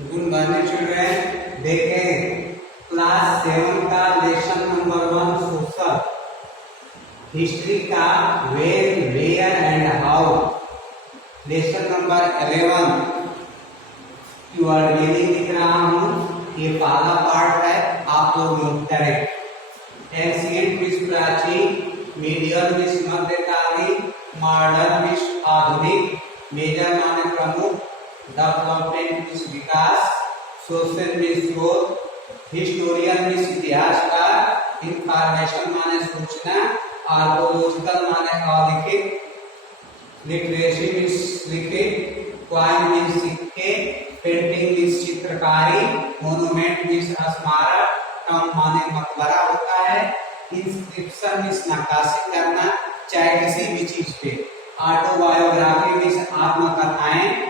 Good morning student. देखें class 7 का lesson number 1 social history का when where and how. Lesson number 11 your reading लिख रहा हूँ। ये पहला पार्ट है, आप लोग नोट करें। एंशिएंट मीन्स प्राचीन, मीडियल मीन्स मध्यकालीन, मॉडर्न मीन्स आधुनिक, मेजर माने प्रमुख, डेवलपमेंट मीन्स विकास, social means growth, historian means इतिहासकार, इंफॉर्मेशन माने सूचना, आर्कोलॉजिकल माने अलिखित, लिटरेसी मीन्स लिखित, क्वाइन मीन्स सिक्के, पेंटिंग मीन्स चित्रकारी, मोनुमेंट मीन्स स्मारक, टॉम माने मकबरा होता है, इंस्क्रिप्शन मीन्स नक्काशी करना चाहे किसी भी चीज पे, ऑटोबायोग्राफी मीन्स आत्मकथाएं,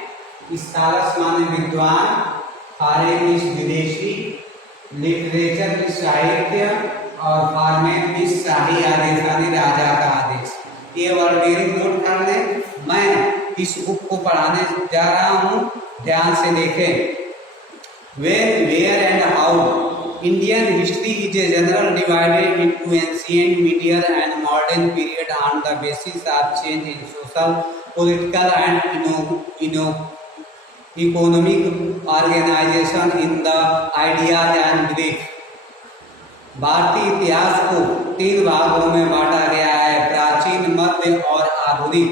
स्कॉलर्स माने विद्वान, फॉरेन मीन्स विदेशी, लिटरेचर मीन्स साहित्य और फॉर्मेट मीन्स शाही आदेश यानी राजा का आदेश। ये वर्ड रीडिंग नोट कर लें। मैं इस बुक को पढ़ाने जा रहा हूँ, ध्यान से देखें। When, where and how Indian history is a general divided into ancient, medieval and modern period on the basis of change in social, political and economic organization in the ideas and belief। भारतीय इतिहास को 3 भागों में बांटा गया है, प्राचीन, मध्य और आधुनिक।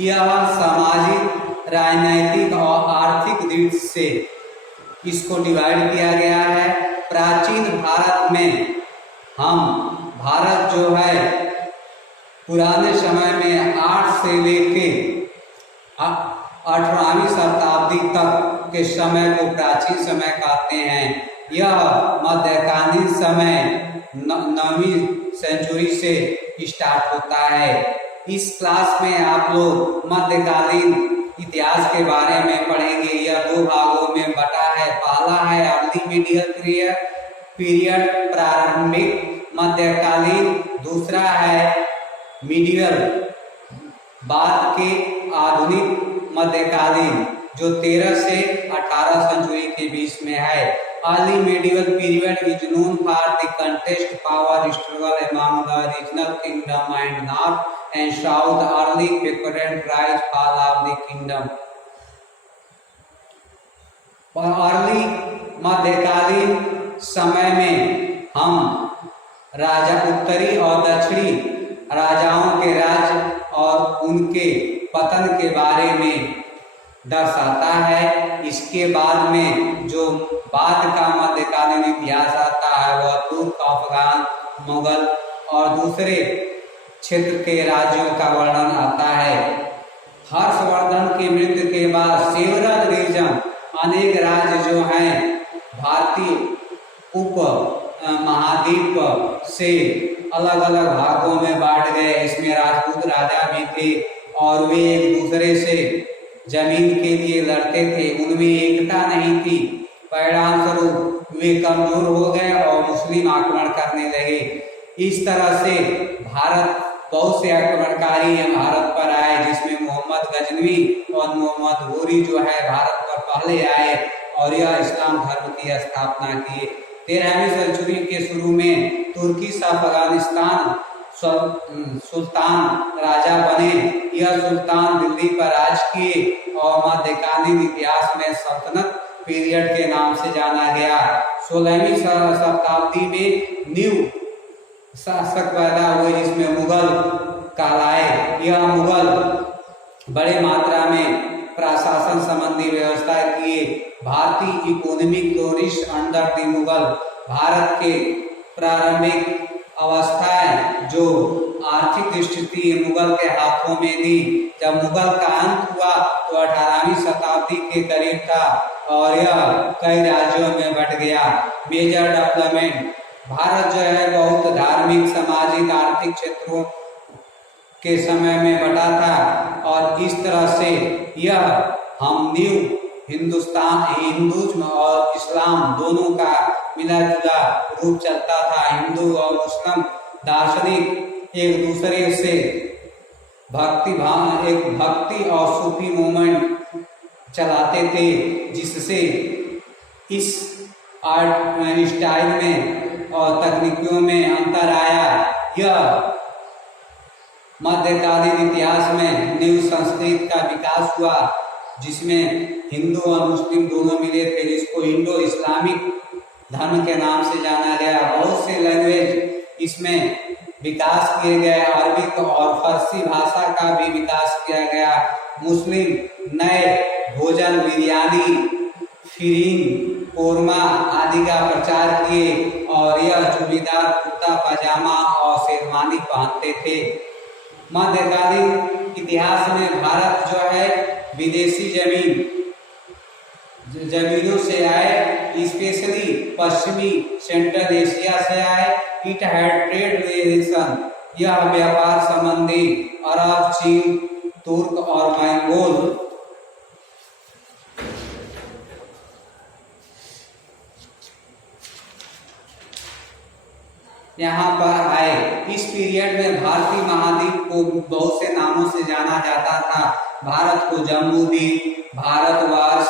यह सामाजिक, राजनैतिक और आर्थिक दृष्टि से इसको डिवाइड किया गया है। प्राचीन भारत में भारत जो है पुराने समय में 8 से लेके 18वीं शताब्दी तक के समय को प्राचीन समय कहते हैं। यह मध्यकालीन समय 9वीं सेंचुरी से स्टार्ट होता है। इस क्लास में आप लोग मध्यकालीन इतिहास के बारे में पढ़ेंगे। यह 2 भागों में बटा है। पहला है अर्ली मीडियल पीरियड, प्रारंभिक मध्यकालीन। दूसरा है मीडियल, बाद के आधुनिक मध्यकालीन, जो 13 से 18 सेंचुरी के बीच में है। Early medieval period is known for the contest power struggle among the regional kingdom and north and south, early period rise fall of the kingdom। Early मध्यकालीन समय में हम राजा उत्तरी और दक्षिणी राजाओं के राज्य और उनके पतन के बारे में दर्शाता है। इसके बाद में जो बाद का मध्यकालीन इतिहास आता है वह तुर्क, अफगान, मुगल और दूसरे क्षेत्र के राज्यों का वर्णन आता है। हर्षवर्धन की मृत्यु के बाद सेवरल रीजन, अनेक राज्य जो हैं भारतीय उप महाद्वीप से अलग अलग भागों में बांट गए। इसमें राजपूत राजा भी थे और वे एक दूसरे से जमीन के लिए लड़ते थे। उनमें एकता नहीं थी। परिणाम स्वरूप वे कमजोर हो गए और मुस्लिम आक्रमण करने लगे। इस तरह से भारत बहुत से आक्रमणकारी भारत पर आए, जिसमें मोहम्मद गजनवी और मोहम्मद घोरी जो है भारत पर पहले आए और यह इस्लाम धर्म की स्थापना किए। 13वीं सेंचुरी के शुरू में तुर्की अफगानिस्तान सुल्तान राजा बने। यह सुल्तान दिल्ली पर राज किए और मध्यकालीन इतिहास में सल्तनत पीरियड के नाम से जाना गया। 16वीं शताब्दी में न्यू शासक पैदा हुए जिसमें मुगल कहलाए। यह मुगल बड़े मात्रा में प्रशासन संबंधी व्यवस्था किए। भारतीय economic flourish under the Mughal. Bharat के प्रारंभिक अवस्थाएं जो आर्थिक स्थिति मुगल के हाथों में थी। जब मुगल का अंत हुआ तो 18वीं शताब्दी के करीब था और यह कई राज्यों में बंट गया। मेजर डेवलपमेंट, भारत जो है बहुत धार्मिक, सामाजिक, आर्थिक क्षेत्रों के समय में बटा था और इस तरह से यह हम न्यू हिंदुस्तान, हिंदुज्म और इस्लाम दोनों का मिला जुला रूप चलता था। हिंदू और मुस्लिम दार्शनिक एक दूसरे से भक्ति और सूफी मूवमेंट चलाते थे, जिससे इस आर्ट स्टाइल में और तकनीकियों में अंतर आया। यह मध्यकालीन इतिहास में न्यू संस्कृत का विकास हुआ, जिसमें हिंदू और मुस्लिम दोनों मिले थे, जिसको इंडो इस्लामिक धर्म के नाम से जाना गया। बहुत से लैंग्वेज इसमें विकास किए गए, अरबिक और फारसी भाषा का भी विकास किया गया। मुस्लिम नए भोजन बिरयानी, फिरीन, कोरमा आदि का प्रचार किए और यह चूड़ीदार कुर्ता पाजामा और शेरवानी पहनते थे। मध्यकालीन इतिहास में भारत जो है विदेशी जमीनों से आए, स्पेशली पश्चिमी सेंट्रल एशिया से आए। इट हैड ट्रेड रिलेशन, यह व्यापार संबंधी अरब, चीन, तुर्क और मंगोल यहाँ पर आए। इस पीरियड में भारतीय महाद्वीप को बहुत से नामों से जाना जाता था। भारत को जम्बूद्वीप, भारतवर्ष,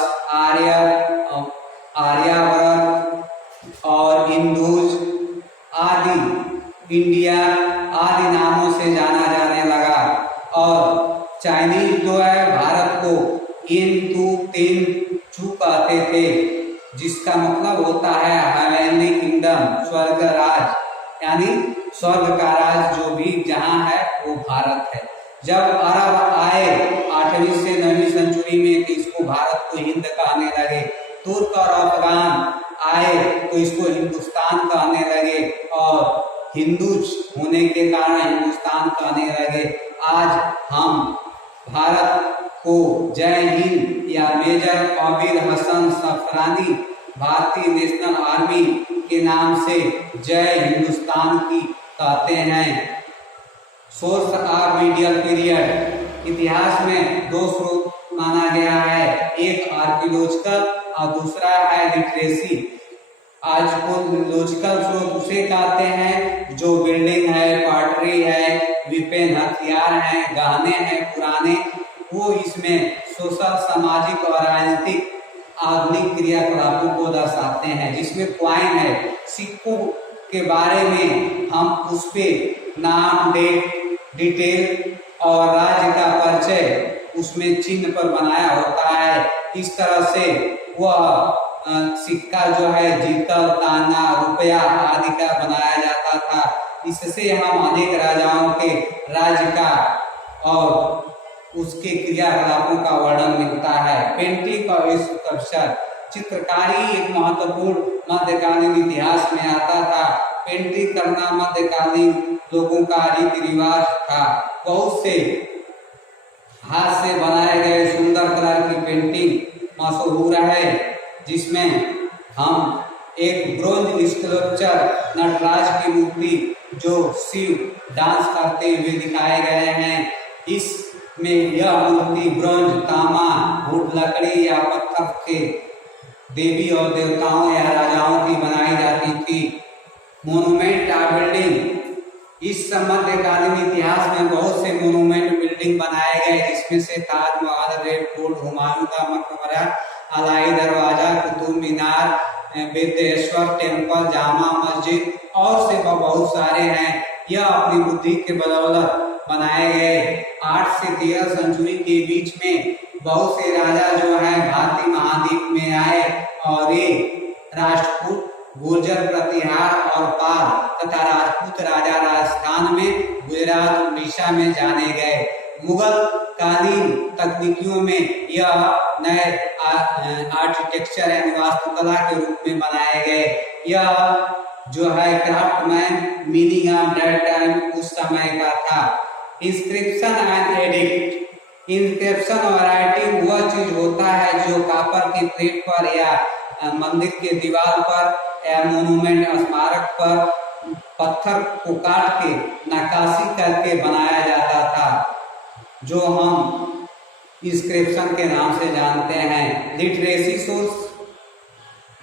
आर्यावर्त और इंडूज आदि, इंडिया आदि नामों से जाना जाने लगा। और चाइनीज जो है भारत को इन तू तीन चू कहते थे, जिसका मतलब होता है हेवनली किंगडम, स्वर्ग राज, यानी स्वर्ग का राज जो भी जहां है वो भारत है। जब अरब आए 8वीं से 9वीं सेंचुरी में तो इसको भारत को हिंद कहने लगे। तुर्क और अफगान आए तो इसको हिंदुस्तान कहने लगे और हिंदूज होने के कारण हिंदुस्तान कहने लगे। आज हम भारत को जय हिंद या मेजर आबिद हसन सफरानी भारतीय नेशनल आर्मी के नाम से जय हिंदुस्तान की कहते हैं। सोर्स ऑफ मीडियल पीरियड, इतिहास में दो स्रोत माना गया है, एक आर्कियोलॉजिकल और दूसरा है लिटरेसी। आर्कियोलॉजिकल स्रोत उसे कहते हैं जो बिल्डिंग है, पॉटरी है, विभिन्न हथियार हैं, गहने हैं पुराने, वो इसमें सोशल, सामाजिक और राजनीतिक आधुनिक क्रियाकलापों को दर्शाते हैं। जिसमें क्वाइन है, सिक्कों के बारे में हम उस पे नाम, डेट, डिटेल और राज्य का परिचय उसमें चिन्ह पर बनाया होता है। इस तरह से वह सिक्का जो है जीतल, ताना, रुपया आदि का बनाया जाता था। इससे हम अनेक राजाओं के राज्य का और उसके क्रियाकलापों का वर्णन मिलता है। पेंटिंग और स्कल्पचर, चित्रकारी एक महत्वपूर्ण मध्यकालीन इतिहास में आता था। पेंटिंग करना मध्यकालीन लोगों का रीति रिवाज था। बहुत से हाथ से बनाए गए सुंदर कलर की पेंटिंग मशहूर है, जिसमें हम एक ब्रोंज स्कल्पचर नटराज की मूर्ति जो शिव डांस करते हुए दिखाए गए हैं। इसमें यह मूर्ति ब्रोंज, तांबा, वुड लकड़ी या पत्थर के देवी और देवताओं या राजाओं की बनाई जाती थी। मोनूमेंट या बिल्डिंग, इस मध्यकालीन इतिहास में बहुत से मोनूमेंट बिल्डिंग बनाए गए, जिसमें से ताजमहल, रेड फोर्ट, हुमायूं का मकबरा, अलाई दरवाजा, कुतुब मीनार, विदेश्वर टेम्पल, जामा मस्जिद और से बहुत सारे हैं। यह अपनी बुद्धि के बदौलत बनाए गए। 8 से 13 सेंचुरी के बीच में बहुत से राजा जो है भारतीय महाद्वीप में आए और ये राष्ट्रकूट, गुर्जर, प्रतिहार और पाल तथा राजपूत राजा राजस्थान में, गुजरात, उड़ीसा में जाने गए। मुगल कालीन तकनीकियों में यह नए आर्किटेक्चर एंड वास्तुकला के रूप में बनाए गए। यह जो है craftsman meaning of that time उस समय का था। इंस्क्रिप्शन एंड एडिक्ट, इंस्क्रिप्शन और राइटिंग वह चीज होता है जो कॉपर की प्लेट पर या मंदिर के दीवार पर या मोनूमेंट स्मारक पर पत्थर को काट के नक्काशी करके बनाया जाता था, जो हम इंस्क्रिप्शन के नाम से जानते हैं। लिटरेसी सोर्स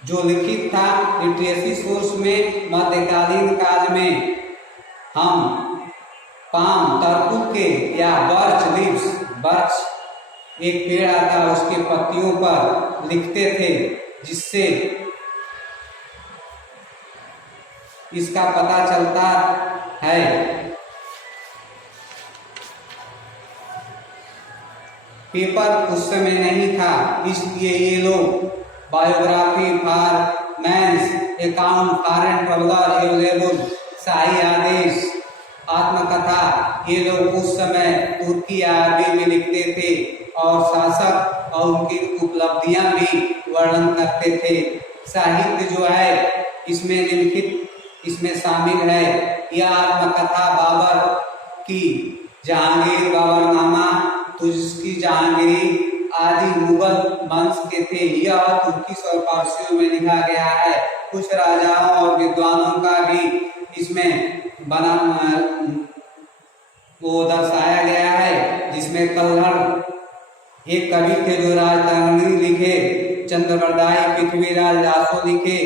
जो लिखित था, लिटरेसी सोर्स में मध्यकालीन काल में हम पाम, तरकुल के या बर्च लीव्स, बर्च एक पेड़ आता उसके पत्तियों पर लिखते थे, जिससे इसका पता चलता है। पेपर उस समय नहीं था, इसलिए ये लोग बायोग्राफी फॉर मेंस, अकाउंट फॉरेन ट्रैवलर अवेलेबल, शाही आदेश, आत्मकथा, ये लोग उस समय तुर्की या अरबी में लिखते थे और शासक और उनकी उपलब्धियां भी वर्णन करते थे। साहित्य जो है इसमें निम्नलिखित इसमें शामिल है। यह आत्मकथा बाबर की जहांगीर, बाबरनामा, तुर्की जहांगीरी आदि मुगल वंश के थे। यह तुर्की और फारसियों में लिखा गया है। कुछ राजाओं और विद्वानों का भी इसमें बना वो दर्शाया गया है, जिसमें कल्हड़ एक कवि थे जो राजधानी लिखे, चंद्रबरदाई पृथ्वीराज रासो लिखे,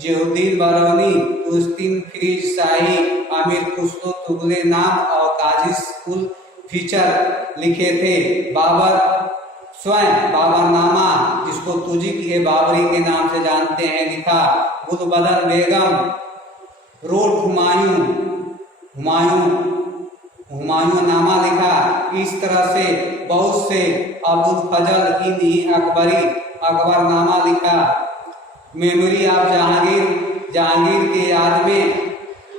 जहुद्दीन बरौनी, तुस्तीन फिरीज शाही, आमिर खुसरो तुगले नाम और काजी कुल फीचर लिखे थे। बाबर स्वयं बाबरनामा, जिसको तुजिक ए बाबरी के नाम से जानते हैं, लिखा। गुलबदर बेगम रोड हुमायूं नामा लिखा। इस तरह से बहुत से अब्दुल फजल इन अकबरी अकबरनामा लिखा। मेमोरी ऑफ जहांगीर के याद में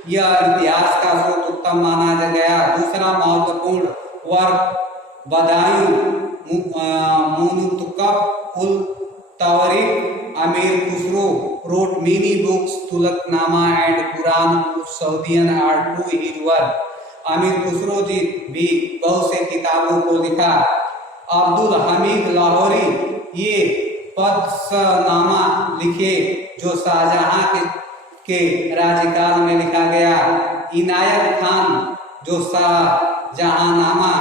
यह इतिहास का स्रोत उत्तम माना गया। दूसरा महत्वपूर्ण work Badaun मुनतकब ul Tawarikh, Amir Khusro wrote many books, Tughlaqnama and Qiran Sadain are two his work. Amir Khusro जी भी बहुत से किताबों को लिखा। अब्दुल हमीद लाहौरी ये पद्सनामा लिखे, जो शाहजहां के राज्यकाल में लिखा गया। इनायत खान जो शाहजहांनामा,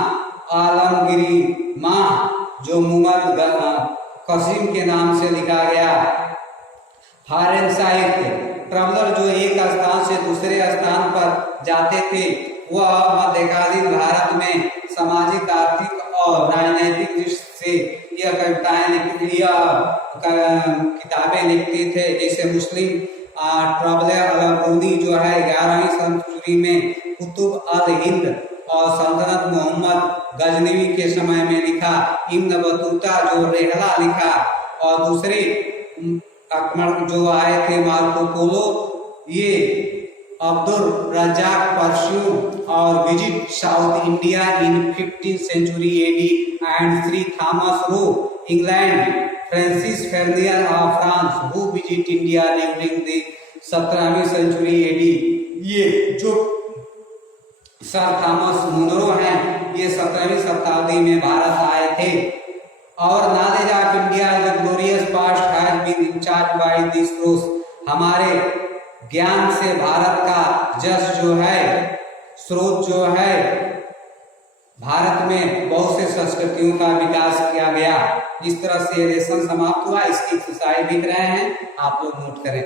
आलमगिरी माह जो मुहम्मद कसीम के नाम से लिखा गया। फॉरेन साहित्य, ट्रैवलर जो एक स्थान से दूसरे स्थान पर जाते थे, वह मध्यकालीन भारत में सामाजिक, आर्थिक और राजनीतिक दृष्टि से यह किताबें लिखते थे। जैसे मुस्लिम ट्रैवलर अल-रूनी जो है 11वीं सदी में कुतुब अल हिंद और सल्तनत मोहम्मद गजनवी के समय में लिखा। इब्न बतूता जो रेहला लिखा, और दूसरे अकबर जो आए थे मार्को पोलो, ये अब्दुल रजाक परस्यू और visit south India in 15th century AD and Shri Thomas Roe England, Francis Bernier of France who visit India during the 17वीं century AD। ये जो सर थॉमस मुनरो हैं, ये 17वीं शताब्दी में भारत आए थे। और knowledge of India the glorious past has been in charge by this rose, हमारे ज्ञान से भारत का जस जो है, स्रोत जो है, भारत में बहुत से संस्कृतियों का विकास किया गया। इस तरह से लेसन समाप्त हुआ। इसकी एक्सरसाइज लिख रहे हैं, आप लोग नोट करें।